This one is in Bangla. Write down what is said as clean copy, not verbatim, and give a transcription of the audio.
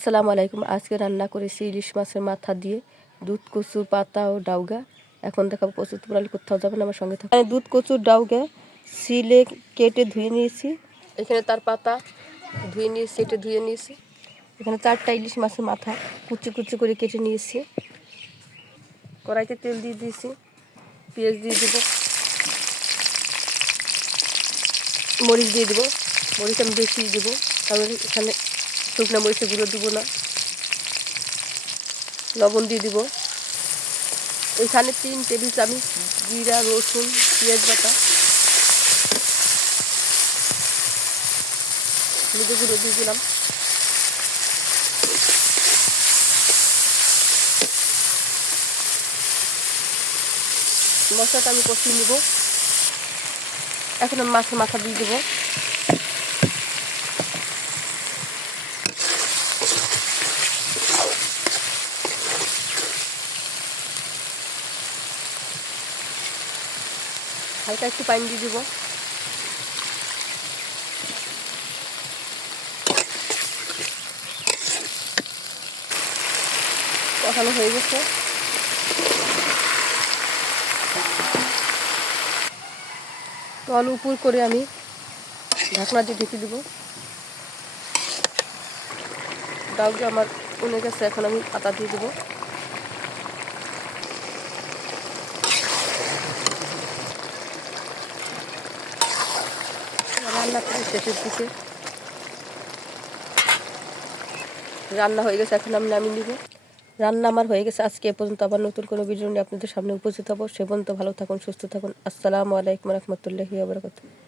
আসসালামু আলাইকুম। আজকে রান্না করেছি ইলিশ মাছের মাথা দিয়ে দুধ কচুর পাতা ও ডাউগা। এখন দেখাবো প্রস্তুত প্রণালী, কোথাও যাবে না, আমার সঙ্গে থাকবে। দুধ কচুর ডাউগা সিলে কেটে ধুয়ে নিয়েছি। এখানে তার পাতা ধুয়ে নিয়েছি, এটা ধুয়ে নিয়েছি। এখানে 4টা ইলিশ মাছের মাথা কুচি কুচি করে কেটে নিয়েছি। কড়াইতে তেল দিয়ে দিয়েছি, পেঁয়াজ দিয়ে দেবো, মরিচ দিয়ে দেবো। মরিচ আমি বেশি দেবো, কারণ এখানে শুকনো মরিচের গুঁড়ো দেবো না। লবণ দিয়ে দিব। এখানে 3 টেবিল চামচ জিরা, রসুন, পেঁয়াজ বাটা, হলুদের গুঁড়ো দিয়ে দিলাম। মশলাটা আমি কষিয়ে নেব। এখন আমি মাছের মাথা দিয়ে দেবো। হালকা একটু পানি দিয়ে দেবো। কষানো হয়ে গেছে। তল উপর করে আমি ঢাকনা দিয়ে ঢেকে দেবো। ডাউটা আমার উনে গেছে, এখন আমি পাতা দিয়ে দেবো। রান্না করে শেষের দিকে রান্না হয়ে গেছে, এখন আমি নামিয়ে নিব। রান্না আমার হয়ে গেছে। আজকে এ পর্যন্ত, আবার নতুন কোনো ভিডিও নিয়ে আপনাদের সামনে উপস্থিত হবো। সে পর্যন্ত ভালো থাকুন, সুস্থ থাকুন। আসসালামু আলাইকুম রহমতুল্লাহি ওয়া বারাকাতুহু।